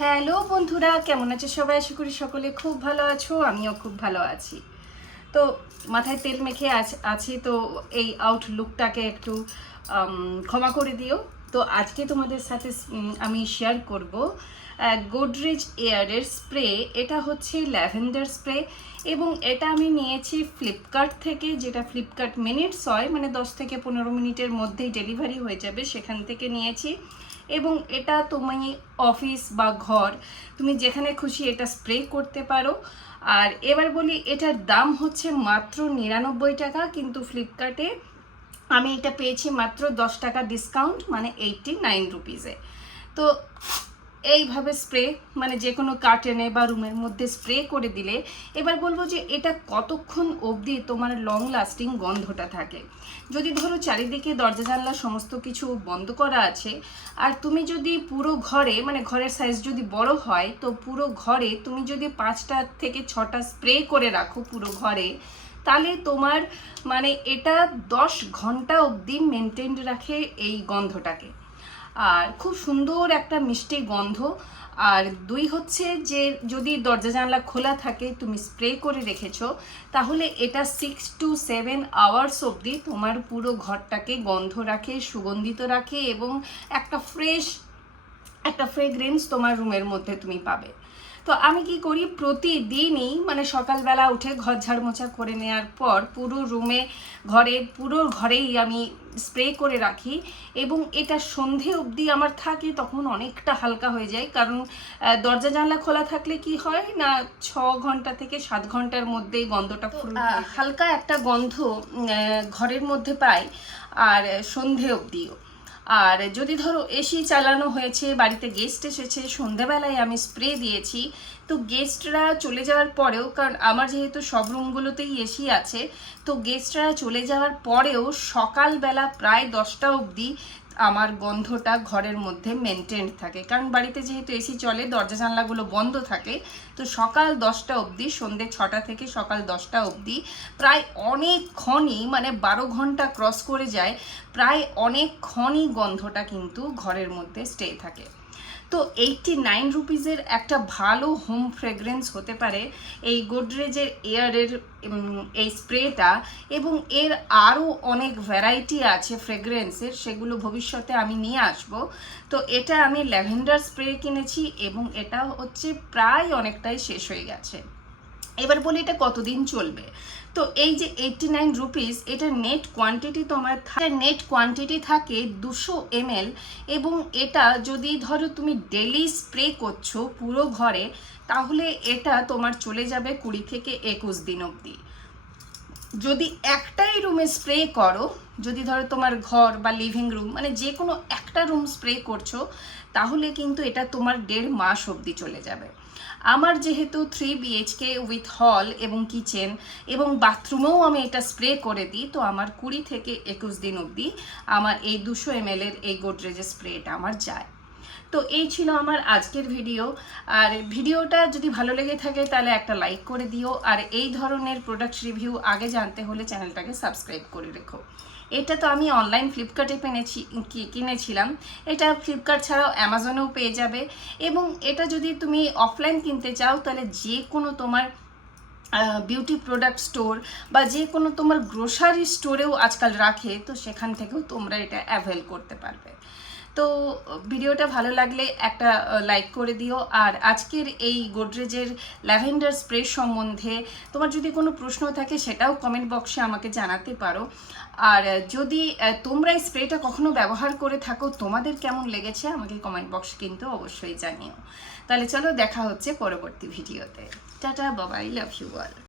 Hello বন্ধুরা, কেমন আছো সবাই? আশা করি সকলে খুব ভালো আছো, আমিও খুব ভালো আছি। তো মাথায় তেল মেখে আছি, তো এই আউটলুকটাকে একটু ক্ষমা করে দিও। তো আজকে তোমাদের সাথে আমি শেয়ার করব গোদরেজ এয়ারের স্প্রে। এটা হচ্ছে ল্যাভেন্ডার স্প্রে এবং এটা আমি নিয়েছি ফ্লিপকার্ট থেকে, যেটা ফ্লিপকার্ট মিনিটস হয়, মানে 10 থেকে 15 মিনিটের মধ্যেই ডেলিভারি হয়ে যাবে, সেখান থেকে নিয়েছি। এবং এটা তুমি অফিস বা ঘর, তুমি যেখানে খুশি এটা স্প্রে করতে পারো। আর এবার বলি, এটার দাম হচ্ছে মাত্র 99 টাকা, কিন্তু ফ্লিপকার্টে আমি এটা পেয়েছি মাত্র 10 টাকা ডিসকাউন্ট, মানে 89 রুপিসে। তো এইভাবে স্প্রে, মানে যে কোনো কার্টেনে বা রুমের মধ্যে স্প্রে করে দিলে, এবার বলবো যে এটা কতক্ষণ অবধি তোমার লং লাস্টিং গন্ধটা থাকে। যদি ধরো চারিদিকে দরজা জানলা সমস্ত কিছু বন্ধ করা আছে, আর তুমি যদি পুরো ঘরে, মানে ঘরের সাইজ যদি বড় হয়, তো পুরো ঘরে তুমি যদি 5টা থেকে 6টা স্প্রে করে রাখো পুরো ঘরে, তাহলে তোমার মানে এটা 10 ঘন্টা অবধি মেনটেন রাখে এই গন্ধটাকে। আর খুব সুন্দর একটা মিষ্টি গন্ধ। আর দুই হচ্ছে যে যদি দরজা জানলা খোলা থাকে, তুমি স্প্রে করে রেখেছো, তাহলে এটা 6 to 7 আওয়ার্স অবধি তোমার পুরো ঘরটাকে গন্ধ রাখে, সুগন্ধিত রাখে, এবং একটা ফ্রেগরেন্স তোমার রুমের মধ্যে তুমি পাবে। তো আমি কি করি, প্রতিদিনই মানে সকালবেলা উঠে ঘর ঝাড় মোছা করে নেওয়ার পর পুরো ঘরেই আমি স্প্রে করে রাখি, এবং এটা সন্ধে অবধি আমার থাকে, তখন অনেকটা হালকা হয়ে যায়। কারণ দরজা জানলা খোলা থাকলে কি হয় না, 6 ঘন্টা থেকে 7 ঘন্টার মধ্যে গন্ধটা হালকা একটা গন্ধ ঘরের মধ্যে পাই, আর সন্ধে অবধিও। আর যদি ধরো এসি চালানো হয়েছে, বাড়িতে গেস্ট এসেছে, সন্ধেবেলায় আমি স্প্রে দিয়েছি, তো গেস্টরা চলে যাওয়ার পরেও, কারণ আমার যেহেতু সব রুমগুলোতেই এসি আছে, তো গেস্টরা চলে যাওয়ার পরেও সকালবেলা প্রায় 10টা অবধি আমার গন্ধটা ঘরের মধ্যে মেনটেন থাকে। কারণ বাড়িতে যেহেতু এসি চলে, দরজা জানলাগুলো বন্ধ থাকে, তো সকাল 10টা অবধি, সন্ধ্যে 6টা থেকে সকাল 10টা অবধি প্রায় অনেকক্ষণই, মানে 12 ঘন্টা ক্রস করে যায়, প্রায় অনেকক্ষণই গন্ধটা কিন্তু ঘরের মধ্যে স্টে থাকে। তো 89 রুপিসের একটা ভালো হোম ফ্রেগরেন্স হতে পারে এই গোদরেজের এয়ারের এই স্প্রেটা। এবং এর আরও অনেক ভ্যারাইটি আছে ফ্রেগরেন্সের, সেগুলো ভবিষ্যতে আমি নিয়ে আসব। তো এটা আমি ল্যাভেন্ডার স্প্রে কিনেছি, এবং এটা হচ্ছে প্রায় অনেকটাই শেষ হয়ে গেছে। এবার বলি এটা কতদিন চলবে। তো এই যে 89 রুপিস, এটার নেট কোয়ান্টিটি থাকে 200 ml, এবং এটা যদি ধরো তুমি ডেলি স্প্রে করছো পুরো ঘরে, তাহলে এটা তোমার চলে যাবে 20 থেকে 21 দিন অবধি। যদি একটাই রুমে স্প্রে করো, যদি ধরো তোমার ঘর বা লিভিং রুম, মানে যে কোনো একটা রুম স্প্রে করছো, তাহলে কিন্তু এটা তোমার 1.5 মাস অবধি চলে যাবে। আমার যেহেতু 3 BHK উইথ হল এবং কিচেন এবং বাথরুমেও আমি এটা স্প্রে করে দিই, তো আমার 20 থেকে 21 দিন অবধি আমার এই 200 ml এর এই গোদরেজের স্প্রেটা আমার যায়। তো এই ছিল আমার আজকের ভিডিও। আর ভিডিওটা যদি ভালো লেগে থাকে তাহলে একটা লাইক করে দিও, আর এই ধরনের প্রোডাক্ট রিভিউ আগে জানতে হলে চ্যানেলটাকে সাবস্ক্রাইব করে রেখো। এটা তো আমি অনলাইন ফ্লিপকার্টে কিনেছিলাম, এটা ফ্লিপকার্ট ছাড়াও অ্যামাজনেও পেয়ে যাবে। এবং এটা যদি তুমি অফলাইন কিনতে চাও, তাহলে যে কোনো তোমার বিউটি প্রোডাক্ট স্টোর বা যে কোনো তোমার গ্রোসারি স্টোরেও আজকাল রাখে, তো সেখান থেকেও তোমরা এটা অ্যাভেল করতে পারবে। তো ভিডিওটা ভালো লাগলে একটা লাইক করে দিও। আর আজকের এই গোদরেজের ল্যাভেন্ডার স্প্রে সম্বন্ধে তোমার যদি কোনো প্রশ্ন থাকে, সেটাও কমেন্ট বক্সে আমাকে জানাতে পারো। আর যদি তোমরা এই স্প্রেটা কখনো ব্যবহার করে থাকো, তোমাদের কেমন লেগেছে আমাকে কমেন্ট বক্স কিন্তু অবশ্যই জানিও। তাহলে চলো, দেখা হচ্ছে পরবর্তী ভিডিওতে। টাটা, বাবাই, লাভ ইউ অল।